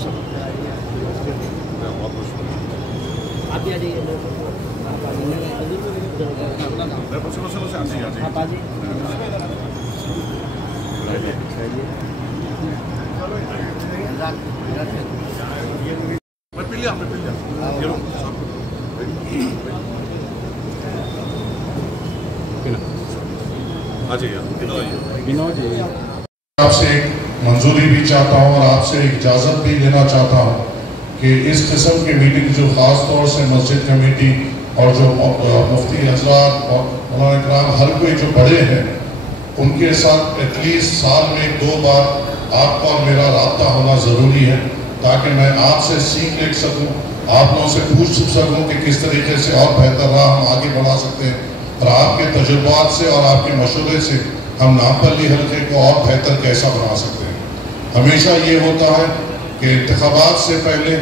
آپ بھی آ جائیے. آپ آ جائیے. آپ سے ایک منظوری بھی چاہتا ہوں اور آپ سے ایک اجازت بھی لینا چاہتا ہوں کہ اس قسم کی میٹنگ جو خاص طور سے مسجد کمیٹی اور جو مفتی حضرات اور مولانا اکرام ہر کوئی جو بڑے ہیں ان کے ساتھ ایٹ لیسٹ سال میں 2 بار آپ کا اور میرا رابطہ ہونا ضروری ہے، تاکہ میں آپ سے سیکھ لے سکوں، آپ لوگوں سے پوچھ سکوں کہ کس طریقے سے اور بہتر راہ ہم آگے بڑھا سکتے ہیں، اور آپ کے تجربات سے اور آپ کے مشورے سے ہم نامپلی حلقے کو اور بہتر کیسا بنا سکتے ہیں۔ ہمیشہ یہ ہوتا ہے کہ انتخابات سے پہلے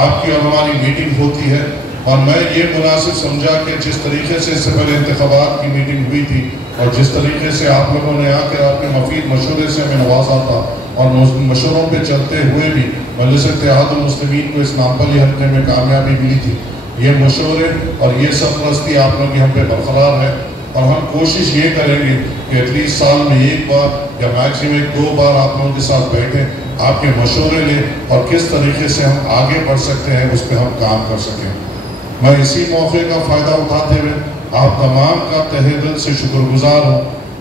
آپ کی اور ہماری میٹنگ ہوتی ہے، اور میں یہ مناسب سمجھا کہ جس طریقے سے اس سے پہلے انتخابات کی میٹنگ ہوئی تھی اور جس طریقے سے آپ لوگوں نے آ کر اپنے مفید مشورے سے ہمیں نوازا تھا، اور مشوروں پہ چلتے ہوئے بھی مجلس اتحاد المسلمین کو اس نامپلی حلقے میں کامیابی ملی تھی، یہ مشورے اور یہ سرپرستی آپ لوگوں کی ہم پہ برقرار ہے، اور ہم کوشش یہ کریں گے کہ ایٹ لیسٹ سال میں 1 بار یا میکسیمم 2 بار آپ لوگوں کے ساتھ بیٹھیں، آپ کے مشورے لیں اور کس طریقے سے ہم آگے بڑھ سکتے ہیں اس پہ ہم کام کر سکیں۔ میں اسی موقع کا فائدہ اٹھاتے ہوئے آپ تمام کا تہہ دل سے شکر گزار ہوں،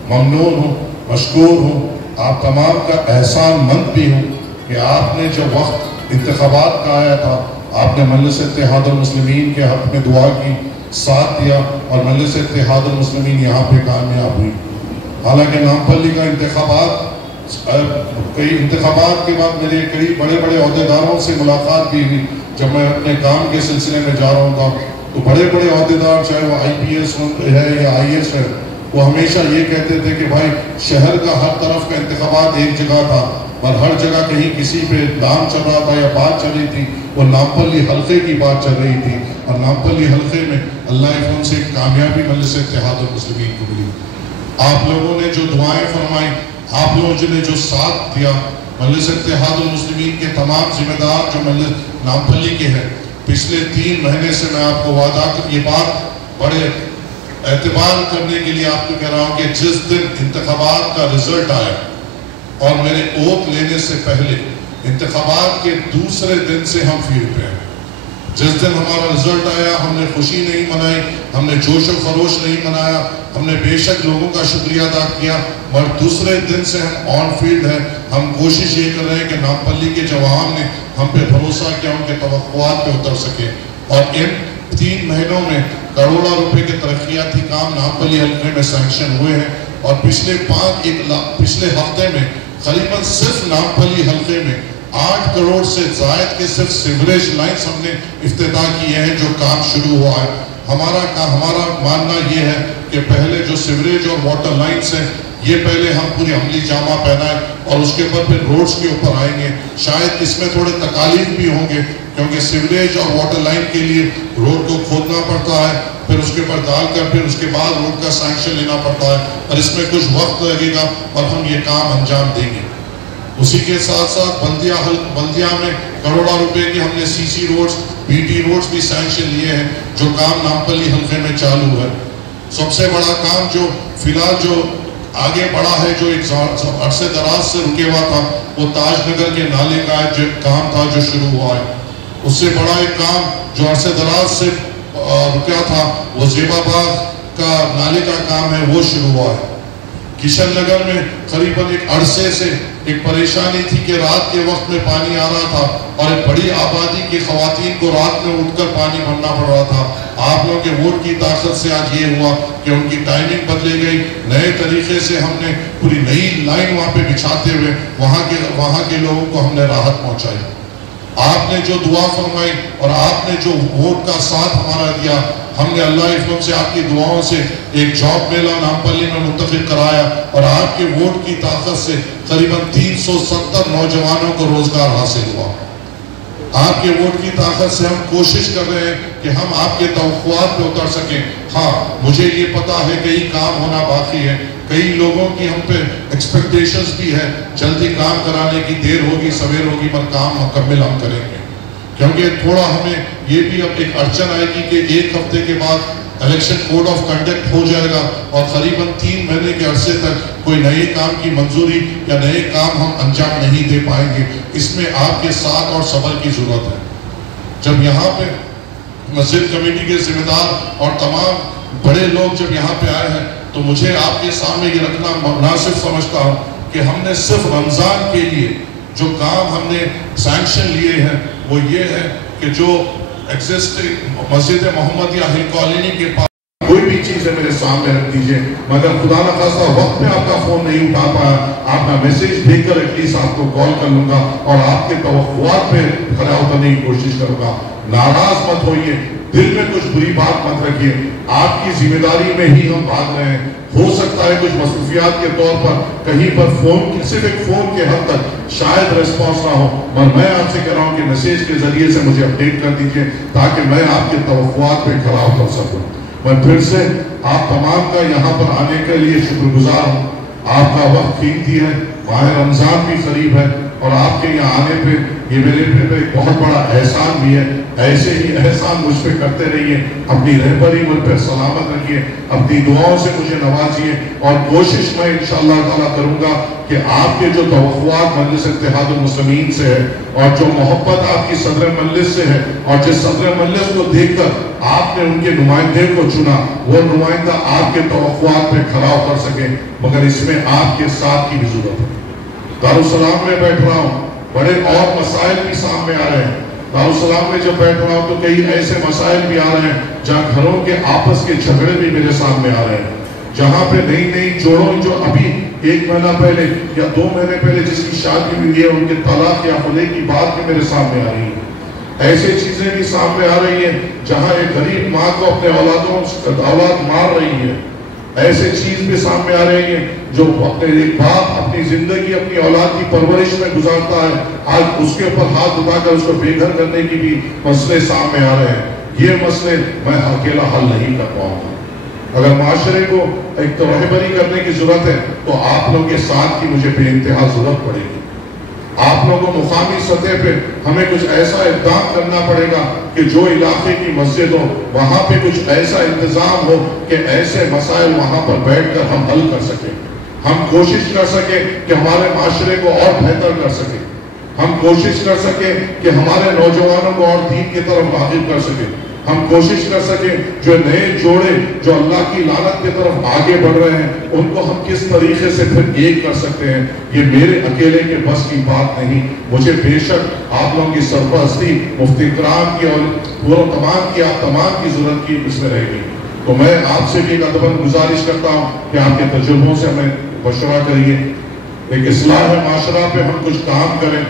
ممنون ہوں، مشکور ہوں، آپ تمام کا احسان مند بھی ہوں کہ آپ نے جو وقت انتخابات کا آیا تھا آپ نے مجلس اتحاد المسلمین کے حق میں دعا کی، ساتھ دیا، اور مجلس اتحاد المسلمین یہاں پہ کامیاب ہوئی۔ حالانکہ نامپلی کا کئی انتخابات کے بعد میرے کئی بڑے بڑے عہدیداروں سے ملاقات بھی ہوئی، جب میں اپنے کام کے سلسلے میں جا رہا تھا تو بڑے بڑے عہدیدار، چاہے وہ IPS ہے یا IS ہے، وہ ہمیشہ یہ کہتے تھے کہ بھائی شہر کا ہر طرف کا انتخابات ایک جگہ تھا، اور ہر جگہ کہیں کسی پہ دام چل رہا تھا یا بات چل رہی تھی، وہ نامپلی حلقے کی بات چل رہی تھی، اور نامپلی حلقے میں اللہ کے فضل سے کامیابی مجلس اتحاد المسلمین کو ملی۔ آپ لوگوں نے جو دعائیں فرمائی، آپ لوگوں نے جو ساتھ دیا، مجلس اتحاد المسلمین کے تمام ذمہ دار جو مجلس نامپلی کے ہیں، پچھلے 3 مہینے سے میں آپ کو وعدہ کر یہ بات بڑے اعتبار کرنے کے لیے آپ کو کہہ رہا ہوں کہ جس دن انتخابات کا رزلٹ آیا اور میرے اوت لینے سے پہلے انتخابات کے دوسرے دن سے ہم فیلڈ پہ ہیں۔ جس دن ہمارا رزلٹ آیا ہم نے خوشی نہیں منائی، ہم نے جوش و خروش نہیں منایا، ہم نے بے شک لوگوں کا شکریہ ادا کیا، مگر دوسرے دن سے ہم آن فیلڈ ہیں۔ ہم کوشش یہ کر رہے ہیں کہ نامپلی کے جوان نے ہم پہ بھروسہ کیا، ان کے توقعات پہ اتر سکے، اور ان 3 مہینوں میں کروڑوں روپے کے ترقیاتی کام نامپلی حلقے میں سینکشن ہوئے ہیں، اور پچھلے ہفتے میں قریباً صرف نامپلی حلقے میں 8 کروڑ سے زائد کے صرف سیوریج لائنز ہم نے افتتاح کیے ہیں جو کام شروع ہوا ہے۔ ہمارا ماننا یہ ہے کہ پہلے جو سیوریج اور واٹر لائنز ہیں یہ پہلے ہم پوری عملی جامہ پہنائیں، اور اس کے بعد پھر روڈز کے اوپر آئیں گے۔ شاید اس میں تھوڑے تکالیف بھی ہوں گے، کیونکہ سیوریج اور واٹر لائن کے لیے روڈ کو کھودنا پڑتا ہے، پھر اس کے اوپر ڈال کر پھر اس کے بعد روڈ کا سینکشن لینا پڑتا ہے، اور اس میں کچھ وقت لگے گا، اور ہم یہ کام انجام دیں گے۔ اسی کے ساتھ ساتھ بلدیہ میں کروڑوں روپے کی ہم نے CC روڈز، BT روڈز بھی سینکشن لیے ہیں، جو کام نامپلی حلقے میں چالو ہے۔ سب سے بڑا کام جو فی الحال جو آگے بڑھا ہے، جو ایک عرصے دراز سے رکے ہوا تھا، وہ تاج نگر کے نالے کا جو کام تھا جو شروع ہوا ہے۔ اس سے بڑا ایک کام جو عرصے دراز سے رکا تھا، وہ زیبا باغ کا نالے کا کام ہے، وہ شروع ہوا ہے۔ کشن نگر میں قریباً ایک عرصے سے ایک پریشانی تھی کہ رات کے وقت میں پانی آ رہا تھا، اور ایک بڑی آبادی کی خواتین کو رات میں اٹھ کر پانی بھرنا پڑ رہا تھا۔ آپ لوگوں کے ووٹ کی طاقت سے آج یہ ہوا کہ ان کی ٹائمنگ بدلی گئی، نئے طریقے سے ہم نے پوری نئی لائن وہاں پہ بچھاتے ہوئے وہاں کے لوگوں کو ہم نے راحت پہنچائی۔ آپ نے جو دعا فرمائی اور آپ نے جو ووٹ کا ساتھ ہمارا دیا، ہم نے اللہ کے فضل سے آپ کی دعاؤں سے ایک جاب میلہ نامپلی میں منتخب کرایا، اور آپ کے ووٹ کی طاقت سے قریباً 370 نوجوانوں کو روزگار حاصل ہوا۔ آپ کے ووٹ کی طاقت سے ہم کوشش کر رہے ہیں کہ ہم آپ کے توقعات پہ اتر سکیں۔ ہاں مجھے یہ پتا ہے کہ یہ کام ہونا باقی ہے، کئی لوگوں کی ہم پہ ایکسپیکٹیشنز بھی ہے، جلدی کام کرانے کی، دیر ہوگی سویر ہوگی پر کام مکمل ہم کریں گے، کیونکہ تھوڑا ہمیں یہ بھی اب ایک اڑچن آئے گی کہ 1 ہفتے کے بعد الیکشن کوڈ آف کنڈکٹ ہو جائے گا اور قریباً 3 مہینے کے عرصے تک کوئی نئے کام کی منظوری یا نئے کام ہم انجام نہیں دے پائیں گے۔ اس میں آپ کے ساتھ اور صبر کی ضرورت ہے۔ جب یہاں پہ مسجد کمیٹی کے ذمہ دار اور تمام بڑے لوگ جب یہاں پہ آئے ہیں تو مجھے آپ کے سامنے یہ رکھنا مناسب سمجھتا ہوں کہ ہم نے صرف رمضان کے لیے جو کام ہم نے سینکشن لیے ہیں وہ یہ ہے کہ جو ایگزسٹنگ مسجد محمدیہ ہل کالونی کے پاس کوئی بھی چیز ہے میرے سامنے رکھ دیجئے، مگر خدا نہ خواستہ وقت میں آپ کا فون نہیں اٹھا پایا، آپ کا میسیج بھیج کر ایٹ لیسٹ آپ کو کال کر لوں گا اور آپ کے توقعات پہ کھڑا اترنے کی کوشش کروں گا۔ ناراض مت ہوئیے، دل میں کچھ بری بات مت رکھیے، آپ کی ذمہ داری میں ہی ہم بھاگ رہے ہیں۔ ہو سکتا ہے کچھ مصروفیات کے طور پر کہیں پر فون، صرف ایک فون کے حد تک شاید ریسپانس نہ ہو، اور میں آپ سے کہہ رہا ہوں کہ میسیج کے ذریعے سے مجھے اپڈیٹ کر دیجئے تاکہ میں آپ کے توقعات پہ کھڑا اتر سکوں۔ میں پھر سے آپ تمام کا یہاں پر آنے کے لیے شکر گزار ہوں۔ آپ کا وقت قیمتی ہے، ماہ رمضان بھی قریب ہے اور آپ کے یہاں آنے پہ یہ میرے پہ ایک بہت بڑا احسان بھی ہے۔ ایسے ہی احسان مجھ پہ کرتے رہیے، اپنی رہبری مجھ پہ سلامت رکھیے، اپنی دعاؤں سے مجھے نوازیے اور کوشش میں انشاءاللہ تعالیٰ کروں گا کہ آپ کے جو توقعات مجلس اتحاد المسلمین سے ہے اور جو محبت آپ کی صدر مجلس سے ہے اور جس صدر مجلس کو دیکھ کر آپ نے ان کے نمائندے کو چنا، وہ نمائندہ آپ کے توقعات پہ کھڑا اتر سکے، مگر اس میں آپ کے ساتھ کی بھی ضرورت ہے۔ دارالسلام میں بیٹھ رہا ہوں، بڑے اور مسائل بھی سامنے آ رہے ہیں۔ دارالسلام میں جب بیٹھ رہا ہوں تو کئی ایسے مسائل بھی آ رہے ہیں جہاں گھروں کے آپس کے جھگڑے بھی میرے سامنے آ رہے ہیں، جہاں پہ نئی جوڑوں جو ابھی 1 مہینہ پہلے یا 2 مہینے پہلے جس کی شادی ہوئی ہے ان کے طلاق یا خلع کی بات بھی میرے سامنے آ رہی ہے۔ ایسے چیزیں بھی سامنے آ رہی ہیں جہاں ایک غریب ماں کو اپنے اولاد مار رہی ہے۔ ایسے چیز بھی سامنے آ رہی ہیں جو اپنے ایک باپ اپنی زندگی اپنی اولاد کی پرورش میں گزارتا ہے، آج اس کے اوپر ہاتھ اٹھا کر اس کو بے گھر کرنے کی بھی مسئلے سامنے آ رہے ہیں۔ یہ مسئلے میں اکیلا حل نہیں کر پاؤں گا۔ اگر معاشرے کو ایک رہبری کرنے کی ضرورت ہے تو آپ لوگوں کے ساتھ کی مجھے بے انتہا ضرورت پڑے گی۔ آپ لوگوں کو مقامی سطح پہ ہمیں کچھ ایسا اقدام کرنا پڑے گا کہ جو علاقے کی مسجد ہو وہاں پہ کچھ ایسا انتظام ہو کہ ایسے مسائل وہاں پر بیٹھ کر ہم حل کر سکیں، ہم کوشش کر سکیں کہ ہمارے معاشرے کو اور بہتر کر سکیں، ہم کوشش کر سکیں کہ ہمارے نوجوانوں کو اور دین کی طرف راغب کر سکیں، ہم کوشش کر سکیں جو نئے جوڑے جو اللہ کی لعنت کی طرف آگے بڑھ رہے ہیں ان کو ہم کس طریقے سے پھر ایک کر سکتے ہیں۔ یہ میرے اکیلے کے بس کی بات نہیں، مجھے بے شک آپ لوگوں کی سرپرستی مفتی کرام کی اور تمام کی ضرورت کی اس میں رہے گی۔ تو میں آپ سے بھی ایک ادباً گزارش کرتا ہوں کہ آپ کے تجربوں سے ہمیں مشورہ کریے، ایک اصلاح معاشرہ پہ ہم کچھ کام کریں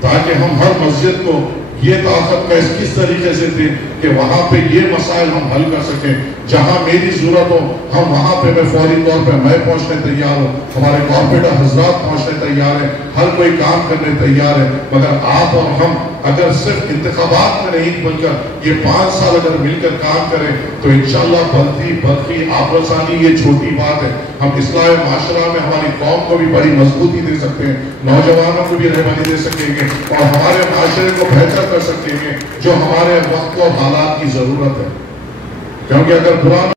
تاکہ ہم ہر مسجد کو یہ طاقت کس طریقے سے دیں کہ وہاں پہ یہ مسائل ہم حل کر سکیں، جہاں میری ضرورت ہو ہم وہاں پہ میں فوری طور پہ میں پہنچنے تیار ہوں، ہمارے کارپوریٹر حضرات پہنچنے تیار ہیں، ہر کوئی کام کرنے تیار ہے، مگر آپ اور ہم اگر صرف انتخابات میں نہیں بن کر یہ 5 سال اگر مل کر کام کریں تو انشاءاللہ بلدی آپرسانی یہ چھوٹی بات ہے، ہم اصلاح معاشرہ میں ہماری قوم کو بھی بڑی مضبوطی دے سکتے ہیں، نوجوانوں کو بھی رہبری دے سکیں گے اور ہمارے معاشرے کو بہتر کر سکیں گے جو ہمارے وقت اور حالات کی ضرورت ہے، کیونکہ اگر پرانا